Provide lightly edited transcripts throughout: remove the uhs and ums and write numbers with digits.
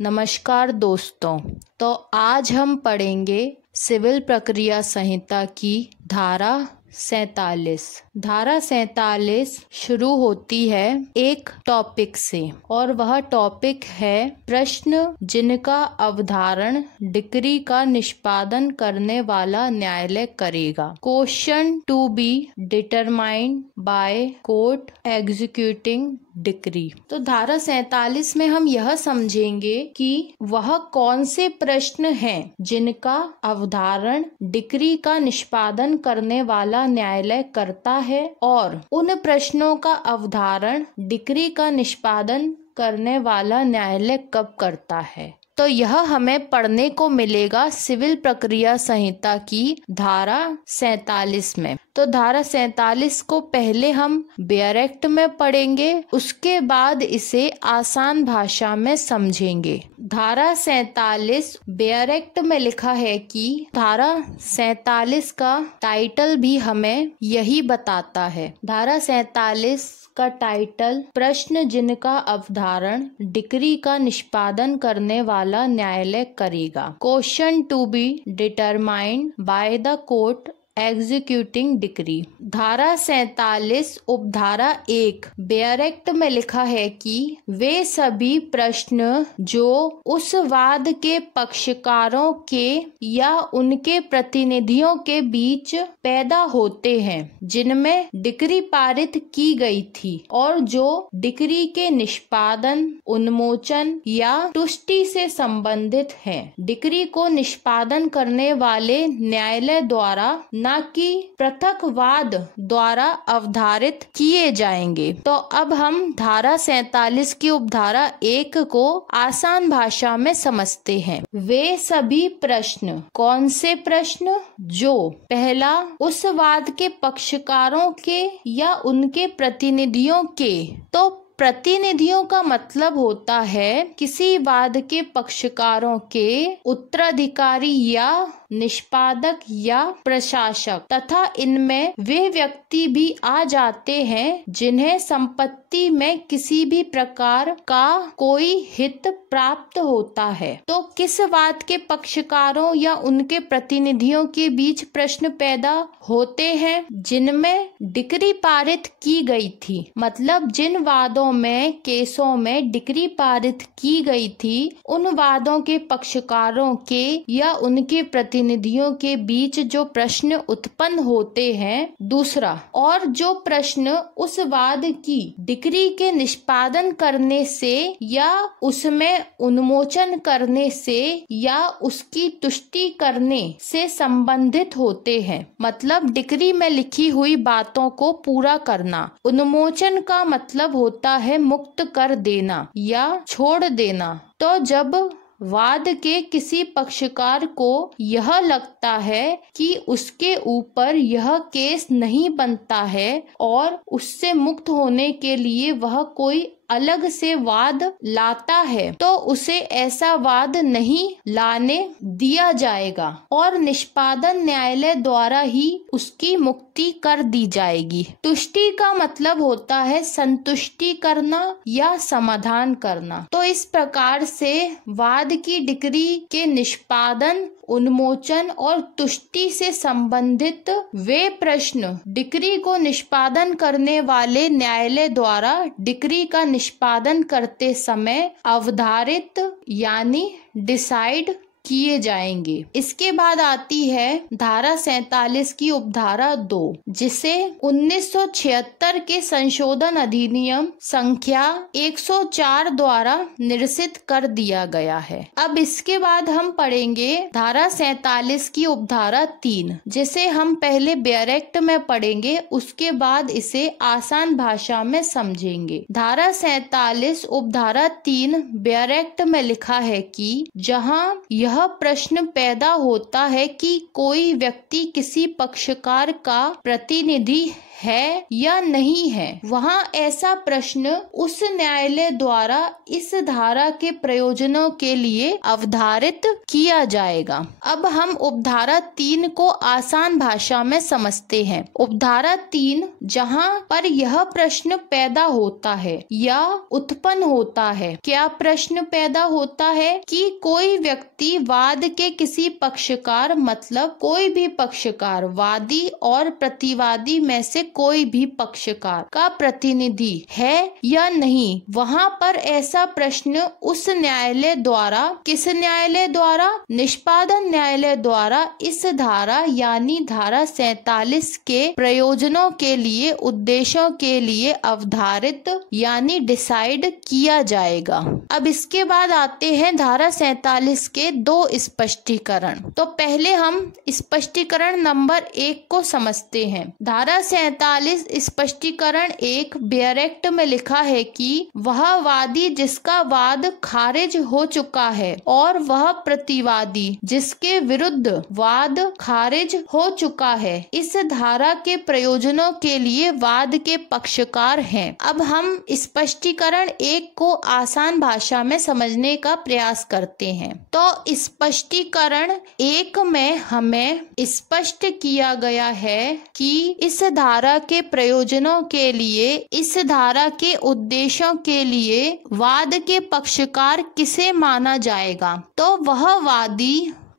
नमस्कार दोस्तों। तो आज हम पढ़ेंगे सिविल प्रक्रिया संहिता की धारा 47। धारा 47 शुरू होती है एक टॉपिक से और वह टॉपिक है प्रश्न जिनका अवधारण डिक्री का निष्पादन करने वाला न्यायालय करेगा। Question to be determined by court executing decree. तो धारा 47 में हम यह समझेंगे कि वह कौन से प्रश्न हैं जिनका अवधारण डिक्री का निष्पादन करने वाला न्यायालय करता है और उन प्रश्नों का अवधारण डिक्री का निष्पादन करने वाला न्यायालय कब करता है। तो यह हमें पढ़ने को मिलेगा सिविल प्रक्रिया संहिता की धारा 47 में। तो धारा 47 को पहले हम बेयर एक्ट में पढ़ेंगे, उसके बाद इसे आसान भाषा में समझेंगे। धारा 47 बेयर एक्ट में लिखा है कि धारा 47 का टाइटल भी हमें यही बताता है। धारा 47 का टाइटल प्रश्न जिनका अवधारण डिक्री का निष्पादन करने वाला न्यायालय करेगा। Question to be determined by the court executing decree. धारा 47 उपधारा 1 बेयर एक्ट में लिखा है कि वे सभी प्रश्न जो उस वाद के पक्षकारों के या उनके प्रतिनिधियों के बीच पैदा होते हैं जिनमें डिक्री पारित की गई थी और जो डिक्री के निष्पादन, उन्मोचन या तुष्टि से संबंधित हैं, डिक्री को निष्पादन करने वाले न्यायालय द्वारा न कि पृथक वाद द्वारा अवधारित किए जाएंगे। तो अब हम धारा 47 की उपधारा 1 को आसान भाषा में समझते हैं। वे सभी प्रश्न, कौन से प्रश्न? जो पहला उस वाद के पक्षकारों के या उनके प्रतिनिधियों के। तो प्रतिनिधियों का मतलब होता है किसी वाद के पक्षकारों के उत्तराधिकारी या निष्पादक या प्रशासक, तथा इनमें वे व्यक्ति भी आ जाते हैं जिन्हें संपत्ति में किसी भी प्रकार का कोई हित प्राप्त होता है। तो किस वाद के पक्षकारों या उनके प्रतिनिधियों के बीच प्रश्न पैदा होते हैं जिनमें डिक्री पारित की गई थी। मतलब जिन वादों में, केसों में डिक्री पारित की गई थी, उन वादों के पक्षकारों के या उनके प्रतिनिधियों के बीच जो प्रश्न उत्पन्न होते हैं। दूसरा, और जो प्रश्न उस वाद की डिक्री के निष्पादन करने से या उसमें उन्मोचन करने से या उसकी तुष्टि करने से संबंधित होते हैं। मतलब डिक्री में लिखी हुई बातों को पूरा करना। उन्मोचन का मतलब होता है मुक्त कर देना या छोड़ देना। तो जब वाद के किसी पक्षकार को यह लगता है कि उसके ऊपर यह केस नहीं बनता है और उससे मुक्त होने के लिए वह कोई अलग से वाद लाता है, तो उसे ऐसा वाद नहीं लाने दिया जाएगा और निष्पादन न्यायालय द्वारा ही उसकी मुक्ति कर दी जाएगी। तुष्टि का मतलब होता है संतुष्टि करना या समाधान करना। तो इस प्रकार से वाद की डिक्री के निष्पादन, उन्मोचन और तुष्टि से संबंधित वे प्रश्न डिक्री को निष्पादन करने वाले न्यायालय द्वारा डिक्री का निष्पादन करते समय अवधारित यानी डिसाइड किए जाएंगे। इसके बाद आती है धारा 47 की उपधारा 2, जिसे 1976 के संशोधन अधिनियम संख्या 104 द्वारा निरसित कर दिया गया है। अब इसके बाद हम पढ़ेंगे धारा 47 की उपधारा 3, जिसे हम पहले बेयर एक्ट में पढ़ेंगे, उसके बाद इसे आसान भाषा में समझेंगे। धारा 47 उपधारा 3 बेयर एक्ट में लिखा है कि जहां यह प्रश्न पैदा होता है कि कोई व्यक्ति किसी पक्षकार का प्रतिनिधि है या नहीं है, वहाँ ऐसा प्रश्न उस न्यायालय द्वारा इस धारा के प्रयोजनों के लिए अवधारित किया जाएगा। अब हम उपधारा 3 को आसान भाषा में समझते हैं। उपधारा 3 जहाँ पर यह प्रश्न पैदा होता है या उत्पन्न होता है, क्या प्रश्न पैदा होता है कि कोई व्यक्ति वाद के किसी पक्षकार, मतलब कोई भी पक्षकार, वादी और प्रतिवादी में से कोई भी पक्षकार का प्रतिनिधि है या नहीं, वहाँ पर ऐसा प्रश्न उस न्यायालय द्वारा, किस न्यायालय द्वारा, निष्पादन न्यायालय द्वारा इस धारा यानी धारा 47 के प्रयोजनों के लिए, उद्देश्यों के लिए अवधारित यानी डिसाइड किया जाएगा। अब इसके बाद आते हैं धारा 47 के 2 स्पष्टीकरण। तो पहले हम स्पष्टीकरण नंबर 1 को समझते हैं। धारा 47 स्पष्टीकरण 1 बेयरेक्ट में लिखा है कि वह वादी जिसका वाद खारिज हो चुका है और वह प्रतिवादी जिसके विरुद्ध वाद खारिज हो चुका है, इस धारा के प्रयोजनों के लिए वाद के पक्षकार हैं। अब हम स्पष्टीकरण 1 को आसान भाषा में समझने का प्रयास करते हैं। तो स्पष्टीकरण 1 में हमें स्पष्ट किया गया है कि इस धारा के प्रयोजनों के लिए, इस धारा के उद्देश्यों के लिए वाद के पक्षकार किसे माना जाएगा। तो वह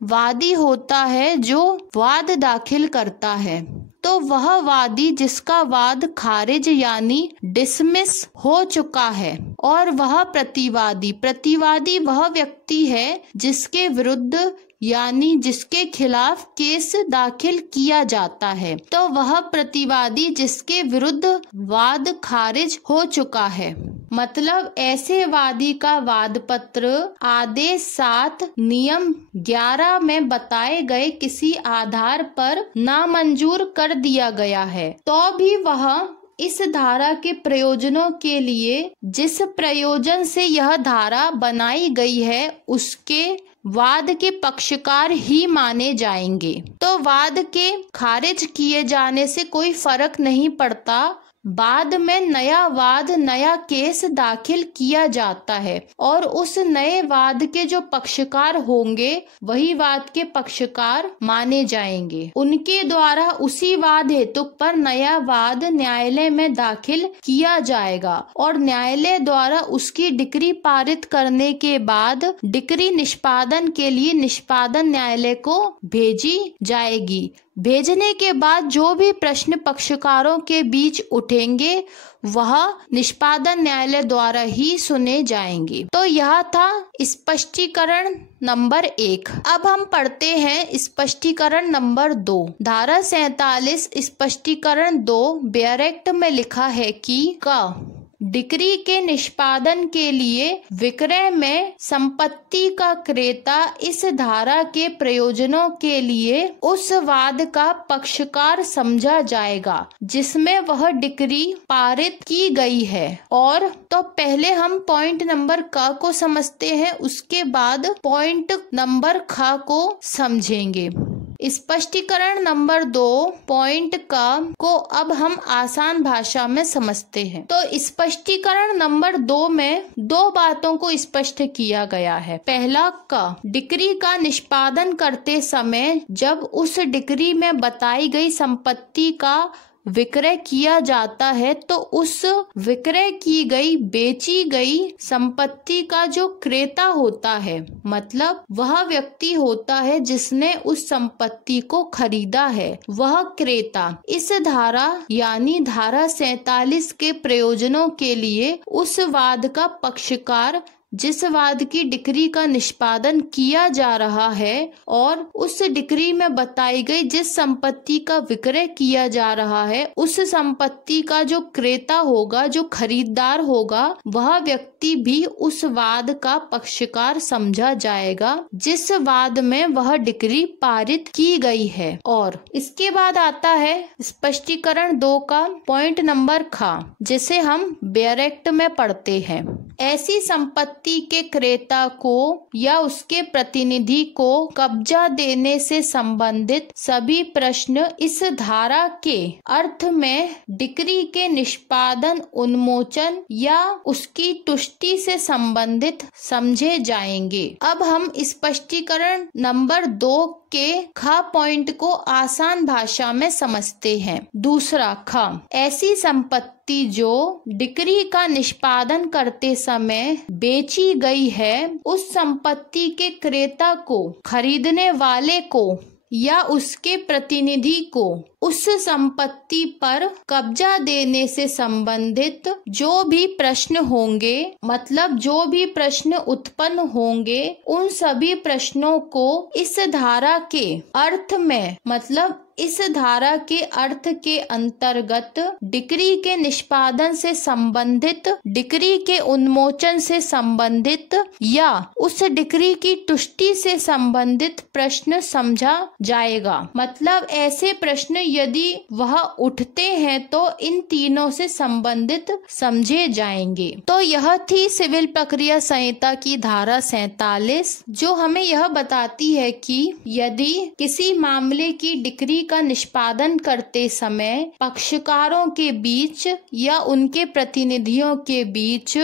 वादी होता है जो वाद दाखिल करता है। तो वह वादी जिसका वाद खारिज यानी डिसमिस हो चुका है, और वह प्रतिवादी वह व्यक्ति है जिसके विरुद्ध यानी जिसके खिलाफ केस दाखिल किया जाता है। तो वह प्रतिवादी जिसके विरुद्ध वाद खारिज हो चुका है, मतलब ऐसे वादी का वाद पत्र आदेश 7 नियम 11 में बताए गए किसी आधार पर नामंजूर कर दिया गया है, तो भी वह इस धारा के प्रयोजनों के लिए, जिस प्रयोजन से यह धारा बनाई गई है, उसके वाद के पक्षकार ही माने जाएंगे। तो वाद के खारिज किए जाने से कोई फर्क नहीं पड़ता, बाद में नया वाद, नया केस दाखिल किया जाता है और उस नए वाद के जो पक्षकार होंगे वही वाद के पक्षकार माने जाएंगे। उनके द्वारा उसी वाद हेतु पर नया वाद न्यायालय में दाखिल किया जाएगा और न्यायालय द्वारा उसकी डिक्री पारित करने के बाद डिक्री निष्पादन के लिए निष्पादन न्यायालय को भेजी जाएगी। भेजने के बाद जो भी प्रश्न पक्षकारों के बीच उठेंगे वह निष्पादन न्यायालय द्वारा ही सुने जाएंगे। तो यह था स्पष्टीकरण नंबर 1। अब हम पढ़ते हैं स्पष्टीकरण नंबर 2। धारा 47 स्पष्टीकरण 2 बेयरेक्ट में लिखा है कि डिक्री के निष्पादन के लिए विक्रय में संपत्ति का क्रेता इस धारा के प्रयोजनों के लिए उस वाद का पक्षकार समझा जाएगा जिसमें वह डिक्री पारित की गई है। और तो पहले हम पॉइंट नंबर क को समझते हैं, उसके बाद पॉइंट नंबर ख को समझेंगे। स्पष्टीकरण नंबर 2 पॉइंट को अब हम आसान भाषा में समझते हैं। तो स्पष्टीकरण नंबर 2 में 2 बातों को स्पष्ट किया गया है। पहला डिक्री का निष्पादन करते समय जब उस डिक्री में बताई गई संपत्ति का विक्रय किया जाता है तो उस विक्रय की गई, बेची गई संपत्ति का जो क्रेता होता है, मतलब वह व्यक्ति होता है जिसने उस संपत्ति को खरीदा है, वह क्रेता इस धारा यानी धारा 47 के प्रयोजनों के लिए उस वाद का पक्षकार जिस वाद की डिक्री का निष्पादन किया जा रहा है और उस डिक्री में बताई गई जिस संपत्ति का विक्रय किया जा रहा है, उस संपत्ति का जो क्रेता होगा, जो खरीदार होगा, वह व्यक्ति भी उस वाद का पक्षकार समझा जाएगा जिस वाद में वह डिक्री पारित की गई है। और इसके बाद आता है स्पष्टीकरण 2 का पॉइंट नंबर ख, जिसे हम बेयरेक्ट में पढ़ते हैं। ऐसी संपत्ति के क्रेता को या उसके प्रतिनिधि को कब्जा देने से संबंधित सभी प्रश्न इस धारा के अर्थ में डिक्री के निष्पादन, उन्मोचन या उसकी तुष्टि से संबंधित समझे जाएंगे। अब हम स्पष्टीकरण नंबर 2 के ख पॉइंट को आसान भाषा में समझते हैं। दूसरा ख, ऐसी संपत्ति जो डिक्री का निष्पादन करते समय बेची गई है, उस संपत्ति के क्रेता को, खरीदने वाले को या उसके प्रतिनिधि को उस संपत्ति पर कब्जा देने से संबंधित जो भी प्रश्न होंगे, मतलब जो भी प्रश्न उत्पन्न होंगे, उन सभी प्रश्नों को इस धारा के अर्थ में, मतलब इस धारा के अर्थ के अंतर्गत डिक्री के निष्पादन से संबंधित, डिक्री के उन्मोचन से संबंधित या उस डिक्री की तुष्टि से संबंधित प्रश्न समझा जाएगा। मतलब ऐसे प्रश्न यदि वह उठते हैं तो इन तीनों से संबंधित समझे जाएंगे। तो यह थी सिविल प्रक्रिया संहिता की धारा 47, जो हमें यह बताती है कि यदि किसी मामले की डिक्री का निष्पादन करते समय पक्षकारों के बीच या उनके प्रतिनिधियों के बीच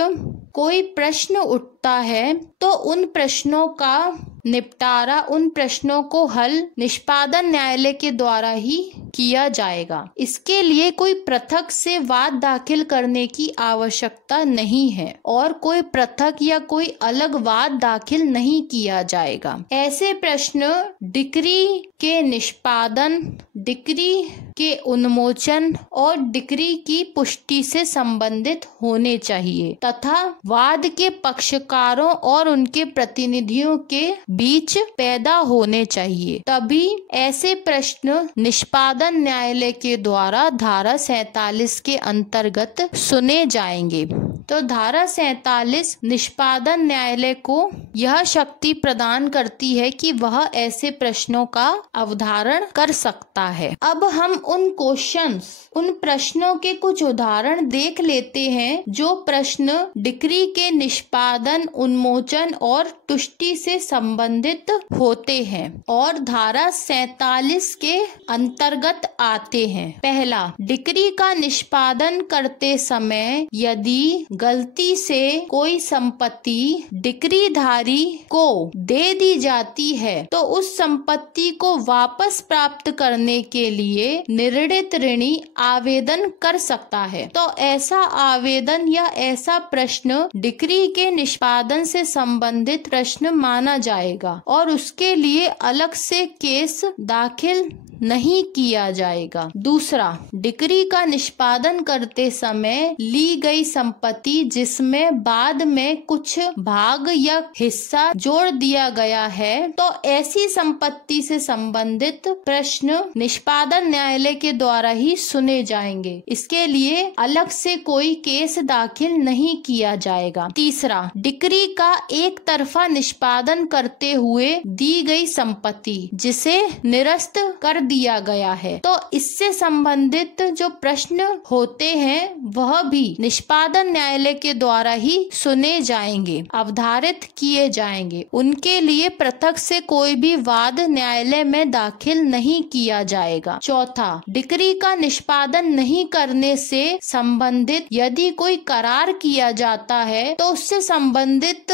कोई प्रश्न उठता है तो उन प्रश्नों का निपटारा, उन प्रश्नों को हल निष्पादन न्यायालय के द्वारा ही किया जाएगा। इसके लिए कोई पृथक से वाद दाखिल करने की आवश्यकता नहीं है और कोई पृथक या कोई अलग वाद दाखिल नहीं किया जाएगा। ऐसे प्रश्न डिक्री के निष्पादन, डिक्री के उन्मोचन और डिक्री की पुष्टि से संबंधित होने चाहिए तथा वाद के पक्षकारों और उनके प्रतिनिधियों के बीच पैदा होने चाहिए। तभी ऐसे प्रश्न निष्पादन न्यायालय के द्वारा धारा 47 के अंतर्गत सुने जाएंगे। तो धारा 47 निष्पादन न्यायालय को यह शक्ति प्रदान करती है कि वह ऐसे प्रश्नों का अवधारण कर सकता है। अब हम उन क्वेश्चंस, उन प्रश्नों के कुछ उदाहरण देख लेते हैं जो प्रश्न डिक्री के निष्पादन, उन्मोचन और तुष्टि से संबंधित होते हैं और धारा 47 के अंतर्गत आते हैं। पहला, डिक्री का निष्पादन करते समय यदि गलती से कोई संपत्ति डिक्रीधारी को दे दी जाती है तो उस संपत्ति को वापस प्राप्त करने के लिए निर्णित ऋणी आवेदन कर सकता है। तो ऐसा आवेदन या ऐसा प्रश्न डिक्री के निष्पादन से संबंधित प्रश्न माना जाएगा और उसके लिए अलग से केस दाखिल नहीं किया जाएगा। दूसरा, डिक्री का निष्पादन करते समय ली गई संपत्ति जिसमें बाद में कुछ भाग या हिस्सा जोड़ दिया गया है, तो ऐसी संपत्ति से संबंधित प्रश्न निष्पादन न्यायालय के द्वारा ही सुने जाएंगे। इसके लिए अलग से कोई केस दाखिल नहीं किया जाएगा। तीसरा, डिक्री का एक तरफा निष्पादन करते हुए दी गई संपत्ति जिसे निरस्त कर दिया गया है, तो इससे संबंधित जो प्रश्न होते हैं वह भी निष्पादन न्यायालय के द्वारा ही सुने जाएंगे, अवधारित किए जाएंगे। उनके लिए पृथक से कोई भी वाद न्यायालय में दाखिल नहीं किया जाएगा। चौथा, डिक्री का निष्पादन नहीं करने से संबंधित यदि कोई करार किया जाता है तो उससे संबंधित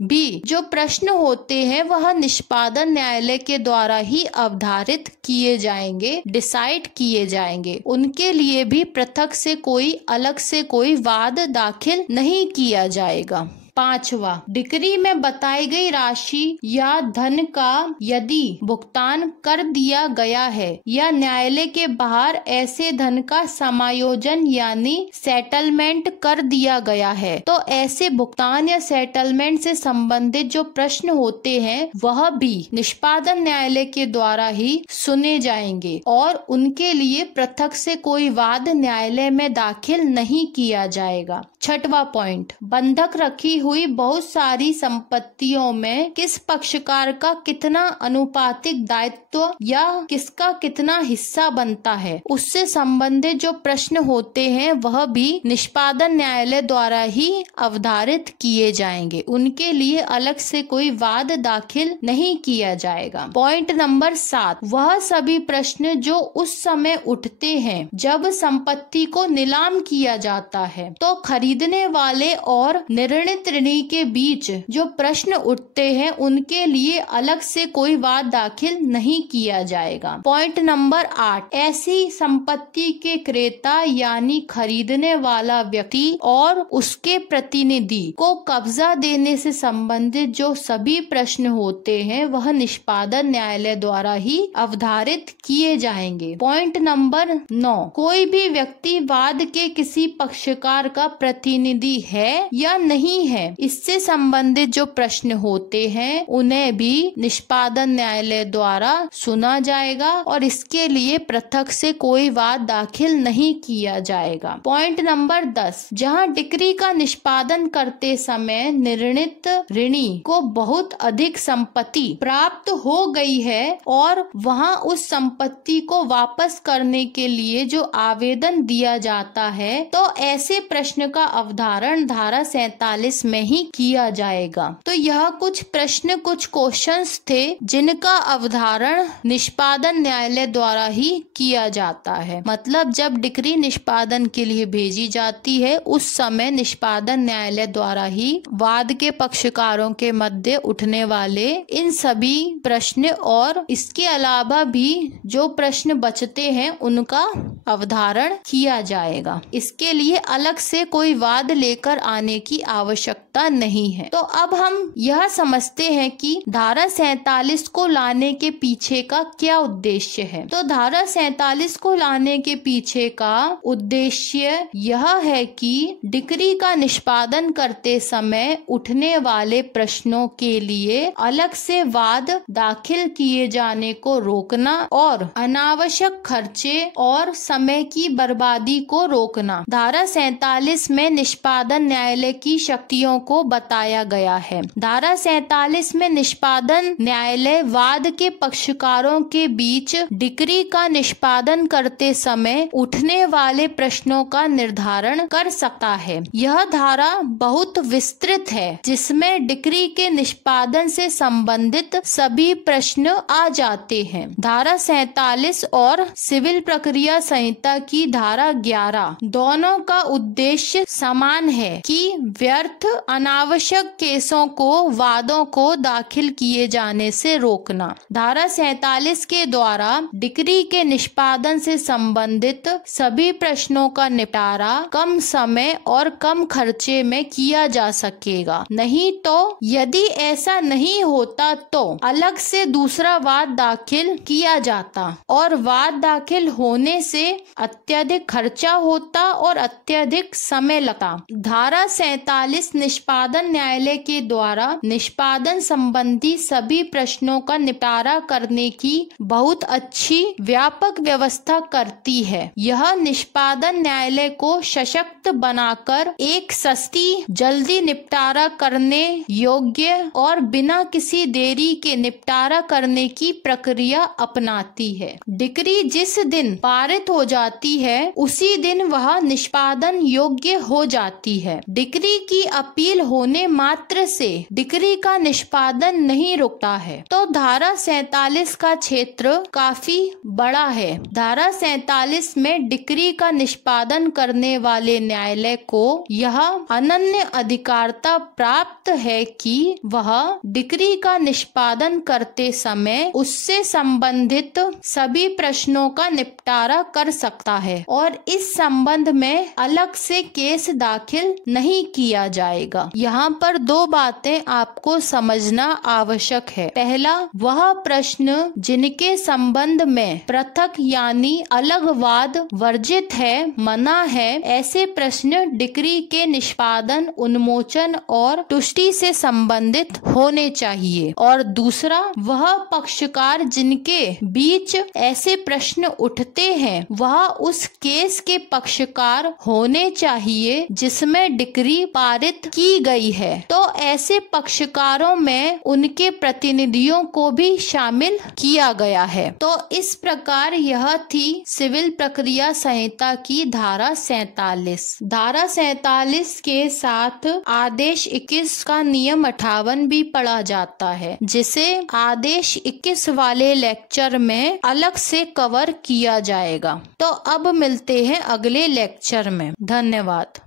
भी जो प्रश्न होते हैं वह निष्पादन न्यायालय के द्वारा ही अवधारित किए जाएंगे, डिसाइड किए जाएंगे। उनके लिए भी पृथक से कोई अलग से कोई वाद दाखिल नहीं किया जाएगा। पांचवा, डिक्री में बताई गई राशि या धन का यदि भुगतान कर दिया गया है या न्यायालय के बाहर ऐसे धन का समायोजन यानी सेटलमेंट कर दिया गया है, तो ऐसे भुगतान या सेटलमेंट से संबंधित जो प्रश्न होते हैं वह भी निष्पादन न्यायालय के द्वारा ही सुने जाएंगे और उनके लिए पृथक से कोई वाद न्यायालय में दाखिल नहीं किया जाएगा। छठवां पॉइंट, बंधक रखी हुई बहुत सारी संपत्तियों में किस पक्षकार का कितना अनुपातिक दायित्व या किसका कितना हिस्सा बनता है, उससे संबंधित जो प्रश्न होते हैं वह भी निष्पादन न्यायालय द्वारा ही अवधारित किए जाएंगे। उनके लिए अलग से कोई वाद दाखिल नहीं किया जाएगा। पॉइंट नंबर 7, वह सभी प्रश्न जो उस समय उठते हैं जब संपत्ति को नीलाम किया जाता है, तो खरीदने वाले और निर्णित ऋणी के बीच जो प्रश्न उठते हैं उनके लिए अलग से कोई वाद दाखिल नहीं किया जाएगा। पॉइंट नंबर 8, ऐसी संपत्ति के क्रेता यानी खरीदने वाला व्यक्ति और उसके प्रतिनिधि को कब्जा देने से संबंधित जो सभी प्रश्न होते हैं वह निष्पादन न्यायालय द्वारा ही अवधारित किए जाएंगे। पॉइंट नंबर 9, कोई भी व्यक्ति वाद के किसी पक्षकार का प्रतिनिधि है या नहीं है, इससे संबंधित जो प्रश्न होते हैं उन्हें भी निष्पादन न्यायालय द्वारा सुना जाएगा और इसके लिए पृथक से कोई वाद दाखिल नहीं किया जाएगा। पॉइंट नंबर 10, जहां डिक्री का निष्पादन करते समय निर्णित ऋणी को बहुत अधिक संपत्ति प्राप्त हो गई है और वहां उस संपत्ति को वापस करने के लिए जो आवेदन दिया जाता है, तो ऐसे प्रश्न का अवधारण धारा 47 में ही किया जाएगा। तो यह कुछ प्रश्न, कुछ क्वेश्चंस थे जिनका अवधारण निष्पादन न्यायालय द्वारा ही किया जाता है। मतलब जब डिक्री निष्पादन के लिए भेजी जाती है उस समय निष्पादन न्यायालय द्वारा ही वाद के पक्षकारों के मध्य उठने वाले इन सभी प्रश्न और इसके अलावा भी जो प्रश्न बचते हैं उनका अवधारण किया जाएगा। इसके लिए अलग से कोई वाद लेकर आने की आवश्यकता नहीं है। तो अब हम यह समझते हैं कि धारा 47 को लाने के पीछे का क्या उद्देश्य है। तो धारा 47 को लाने के पीछे का उद्देश्य यह है कि डिक्री का निष्पादन करते समय उठने वाले प्रश्नों के लिए अलग से वाद दाखिल किए जाने को रोकना और अनावश्यक खर्चे और समय की बर्बादी को रोकना। धारा 47 में निष्पादन न्यायालय की शक्तियों को बताया गया है। धारा 47 में निष्पादन न्यायालय वाद के पक्षकारों के बीच डिक्री का निष्पादन करते समय उठने वाले प्रश्नों का निर्धारण कर सकता है। यह धारा बहुत विस्तृत है जिसमें डिक्री के निष्पादन से संबंधित सभी प्रश्न आ जाते हैं। धारा 47 और सिविल प्रक्रिया संहिता की धारा 11 दोनों का उद्देश्य समान है कि व्यर्थ अनावश्यक केसों को, वादों को दाखिल किए जाने से रोकना। धारा 47 के द्वारा डिक्री के निष्पादन से संबंधित सभी प्रश्नों का निपटारा कम समय और कम खर्चे में किया जा सकेगा। नहीं तो यदि ऐसा नहीं होता तो अलग से दूसरा वाद दाखिल किया जाता और वाद दाखिल होने से अत्यधिक खर्चा होता और अत्यधिक समय लगता। धारा 47 निष्पादन न्यायालय के द्वारा निष्पादन संबंधी सभी प्रश्नों का निपटारा करने की बहुत अच्छी व्यापक व्यवस्था करती है। यह निष्पादन न्यायालय को सशक्त बनाकर एक सस्ती, जल्दी निपटारा करने योग्य और बिना किसी देरी के निपटारा करने की प्रक्रिया अपनाती है। डिक्री जिस दिन पारित हो जाती है उसी दिन वह निष्पादन योग्य हो जाती है। डिक्री की अपील होने मात्र से डिक्री का निष्पादन नहीं रुकता है। तो धारा 47 का क्षेत्र काफी बड़ा है। धारा 47 में डिक्री का निष्पादन करने वाले न्यायालय को यह अनन्य अधिकारता प्राप्त है कि वह डिक्री का निष्पादन करते समय उससे संबंधित सभी प्रश्नों का निपटारा कर सकता है और इस संबंध में अलग से केस दाखिल नहीं किया जाएगा। यहाँ पर दो बातें आपको समझना आवश्यक है। पहला, वह प्रश्न जिनके संबंध में पृथक यानी अलग वाद वर्जित है, मना है, ऐसे प्रश्न डिक्री के निष्पादन, उन्मोचन और तुष्टि से संबंधित होने चाहिए। और दूसरा, वह पक्षकार जिनके बीच ऐसे प्रश्न उठते हैं वह उस केस के पक्षकार होने चाहिए चाहिए जिसमें डिक्री पारित की गई है, तो ऐसे पक्षकारों में उनके प्रतिनिधियों को भी शामिल किया गया है। तो इस प्रकार यह थी सिविल प्रक्रिया संहिता की धारा 47। धारा 47 के साथ आदेश 21 का नियम 58 भी पढ़ा जाता है, जिसे आदेश 21 वाले लेक्चर में अलग से कवर किया जाएगा। तो अब मिलते हैं अगले लेक्चर में। धन्यवाद।